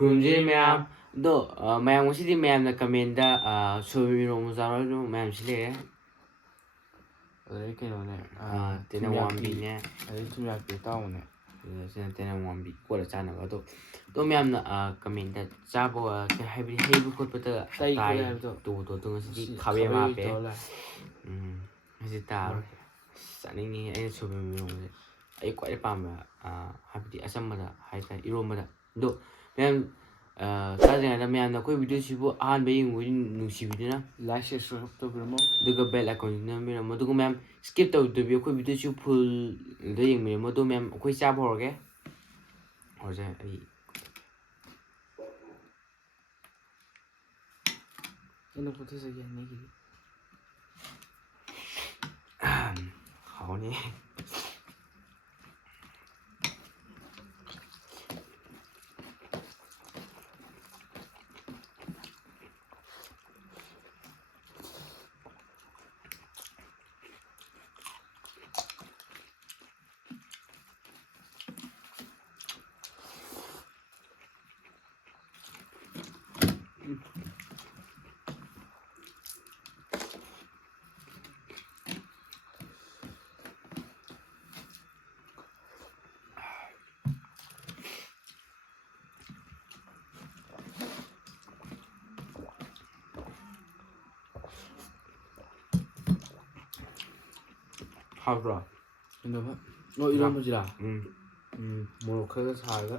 ꯈꯨꯔꯨꯝꯖꯔꯤ ꯃꯌꯥꯝ ꯑꯗꯣ ꯃꯌꯥꯝ ꯉꯁꯤꯗꯤ ꯃꯌꯥꯝꯅ ꯀꯃꯦꯟꯗ ꯁꯣꯏꯕꯨꯝ ꯏꯔꯣꯝꯕ ꯆꯥꯔꯣꯏꯅ ꯃꯌꯥꯝ ꯁꯤꯜꯂꯛꯑꯦ ꯑꯗꯩ ꯀꯩꯅꯣꯅꯦ ꯇꯦꯅꯋꯥꯡꯕꯤꯅꯦ ꯑꯗꯩ ꯊꯨꯝꯌꯥꯛꯄꯤ ꯇꯥꯎꯕꯅꯦ ꯁꯤꯅ ꯇꯦꯅꯋꯥꯡꯕꯤ ꯀꯣꯠꯂ ꯆꯥꯅꯕ ꯑꯗꯣ ꯃꯌꯥꯝꯅ ꯀꯃꯦꯟꯗ ꯆꯥꯕ ꯍꯥꯏꯕꯗꯤ ꯍꯩꯕ ꯈꯣꯠꯄꯗ ꯇꯥꯏ ꯇꯧꯕꯗꯣ ꯉꯁꯤꯗꯤ ꯈꯥꯕꯩ ꯑꯃ ꯍꯥꯞꯄꯦ ꯉꯁꯤ ꯇꯥꯔꯣꯏ ꯆꯥꯅꯤꯡꯉꯤ ꯑꯩꯅ ꯁꯣꯏꯕꯨꯝ ꯏꯔꯣꯝꯕꯁꯦ ꯑꯩ ꯈ꯭ꯋꯥꯏꯗꯩ ꯄꯥꯝꯕ ꯍꯥꯏꯕꯗꯤ ꯑꯆꯝꯕꯗ ꯍꯥꯏꯇꯥꯔꯦ ꯏꯔꯣꯝꯕꯗ ꯑꯗꯣ ꯃꯌꯥꯝ ꯆꯥꯗ꯭ꯔꯤꯉꯩꯗ ꯃꯌꯥꯝꯅ ꯑꯩꯈꯣꯏ ꯚꯤꯗꯤꯑꯣꯁꯤꯕꯨ ꯑꯍꯥꯟꯕ ꯌꯦꯡꯕꯗꯤ ꯅꯨꯡꯁꯤꯕꯤꯗꯨꯅ ꯂꯥꯏꯛ ꯁꯕꯁꯀ꯭ꯔꯥꯏꯕ ꯇꯧꯕꯤꯔꯝꯃꯣ ꯑꯗꯨꯒ ꯕꯦꯜ ꯑꯥꯏꯀꯣꯟꯁꯤ ꯅꯝꯕꯤꯔꯝꯃꯣ ꯑꯗꯨꯒ ꯃꯌꯥꯝ ꯁ꯭ꯀꯤꯞ ꯇꯧꯗꯕꯤ ꯑꯩꯈꯣꯏ ꯚꯤꯗꯤꯑꯣꯁꯤ ꯐꯨꯜꯗ ꯌꯦꯡꯕꯤꯔꯝꯃꯣ ꯑꯗꯣ ꯃꯌꯥꯝ ꯑꯩꯈꯣꯏ ꯆꯥꯕ ꯍꯧꯔꯒꯦ ꯑꯩ ꯑꯩꯅ ꯄꯨꯊꯖꯒꯦ ꯍꯥꯏꯅꯤꯡꯉꯤ ꯍꯥꯎꯅꯤ ꯍꯥꯎꯕ꯭ꯔꯣ ꯏꯔꯣꯝꯕ ꯏꯔꯣꯝꯕꯁꯤꯔꯥ ꯃꯣꯔꯣꯛ ꯈꯔ ꯁꯥꯔꯒ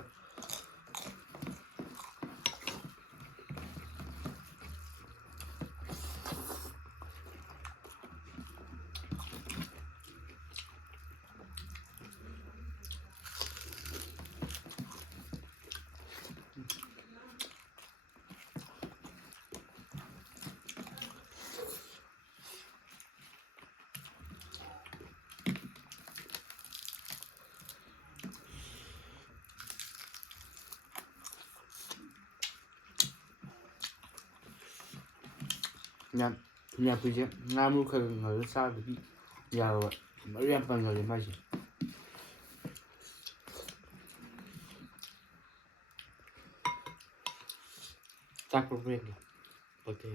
ꯊꯨꯝꯌꯥꯛꯄꯤꯁꯦ ꯉꯥ ꯃꯔꯨ ꯈꯔ ꯉꯧꯔꯒ ꯆꯥꯕꯗꯤ ꯌꯥꯔꯣꯏ ꯃꯔꯨ ꯌꯥꯝ ꯄꯟꯒꯜꯂꯤ ꯃꯥꯏꯁꯦ ꯆꯥꯛꯄ ꯕ꯭ꯔꯦꯛꯅꯤ ꯑꯣꯀꯦ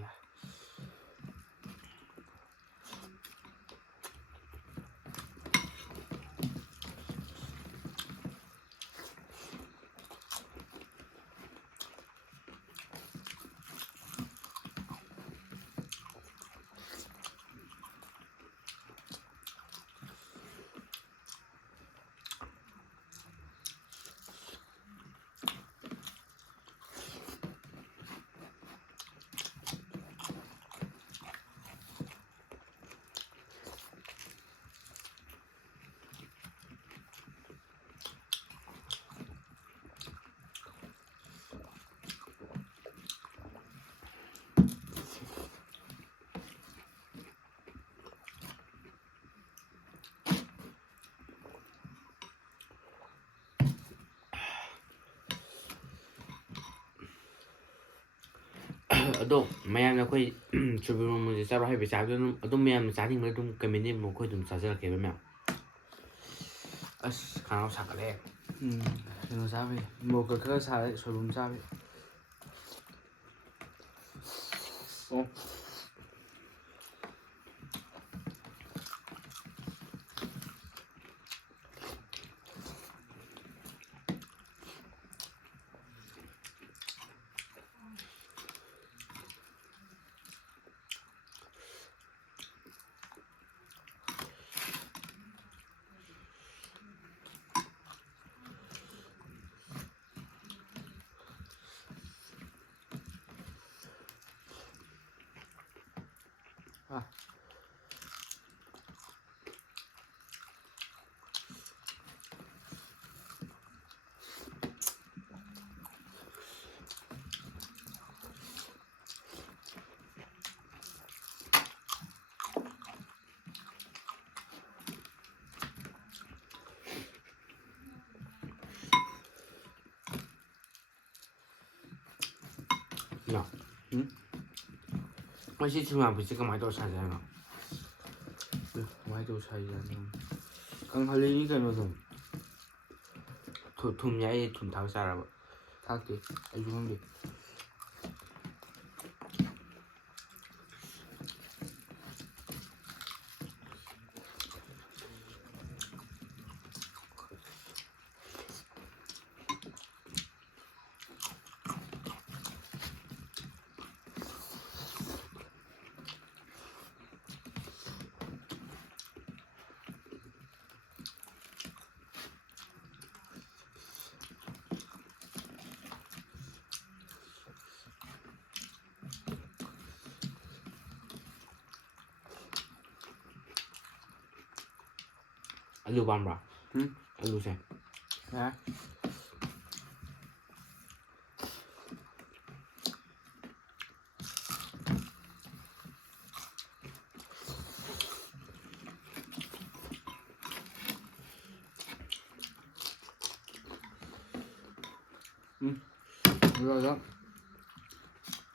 ꯑꯗꯣ ꯃꯌꯥꯝꯅ ꯑꯩꯈꯣꯏ ꯁꯣꯏꯕꯨꯝ ꯏꯔꯣꯝꯕꯁꯦ ꯆꯥꯕ ꯍꯩꯕ ꯆꯥꯕꯗꯣ ꯑꯗꯨꯝ ꯃꯌꯥꯝꯅ ꯆꯥꯅꯤꯡꯕ ꯑꯗꯨꯝ ꯀꯃꯦꯟꯗ ꯑꯩꯈꯣꯏ ꯑꯗꯨꯝ ꯆꯥꯖꯔꯛꯀꯦꯕ ꯃꯌꯥꯝ ꯑꯁ ꯈꯅꯥꯎ ꯁꯥꯒꯠꯂꯦ ꯀꯩꯅꯣ ꯆꯥꯕꯩ ꯃꯣꯔꯣꯛꯀ ꯈꯔ ꯁꯥꯔꯦ ꯁꯣꯏꯕꯨꯝ ꯆꯥꯕꯩ ꯃꯁꯤ ꯊꯨꯝꯌꯥꯛꯄꯤꯁꯦ ꯀꯃꯥꯏꯅ ꯇꯧꯔ ꯁꯥꯖ ꯍꯥꯏꯅꯣ ꯀꯃꯥꯏꯅ ꯇꯧ ꯁꯥꯏꯖꯥꯠꯅꯣ ꯀꯪꯍꯜꯂꯤꯅꯤ ꯀꯩꯅꯣ ꯑꯗꯨꯝ ꯊꯨꯝ ꯌꯥꯛꯑꯦ ꯊꯨꯝ ꯊꯥꯛ ꯆꯥꯔꯕ ꯊꯥꯛꯇꯦ ꯑꯩꯁꯨ ꯈꯪꯗꯦ ꯑꯂꯨ ꯄꯥꯝꯕ꯭ꯔꯥ ꯑꯂꯨꯁꯦ ꯌꯥꯔꯦ 그러다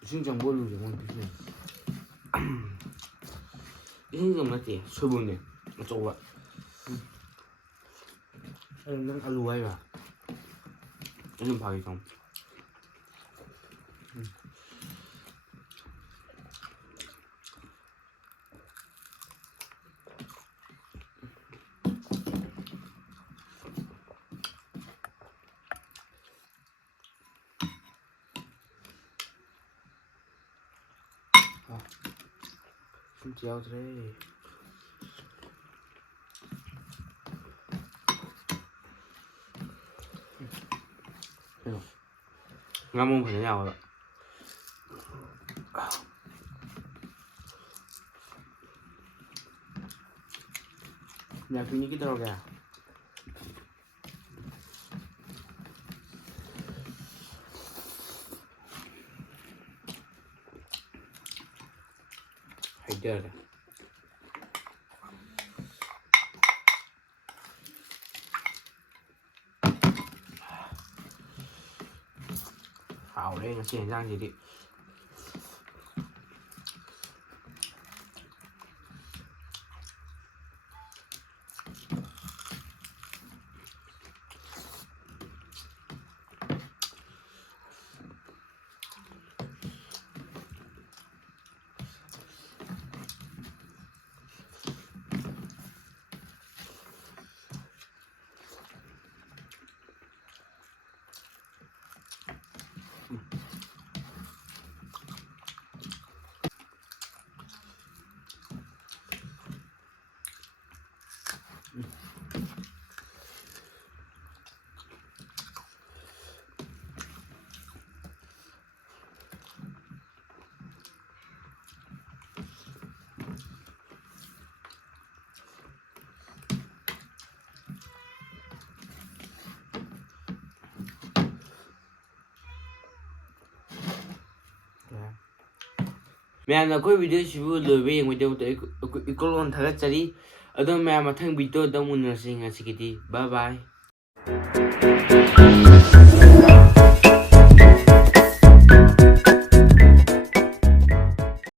이승장 뭘로 좀 비슷해 이승장 맞지? 소금네 어쩌고 넌 알루 와이봐 좀 봐기 좀 진짜 야우드래 nga mong phải thế nào vậy nhà cứ những cái đầu kìa hay chơi kìa hảo đây nó chuyển sang gì đi ꯃꯌꯥꯝꯅ ꯑꯩꯈꯣꯏ ꯚꯤꯗꯤꯑꯣꯁꯤꯕꯨ ꯂꯣꯏꯕ ꯌꯦꯡꯕꯒꯤꯗꯃꯛꯇ ꯏꯀꯣꯂꯣꯟ ꯊꯥꯒꯠꯆꯔꯤ ꯑꯗꯣ ꯃꯌꯥꯝ ꯃꯊꯪ ꯚꯤꯗꯤꯑꯣꯗ ꯎꯅꯔꯁꯤ ꯉꯁꯤꯒꯤꯗꯤ ꯕꯥꯏ ꯕꯥꯏ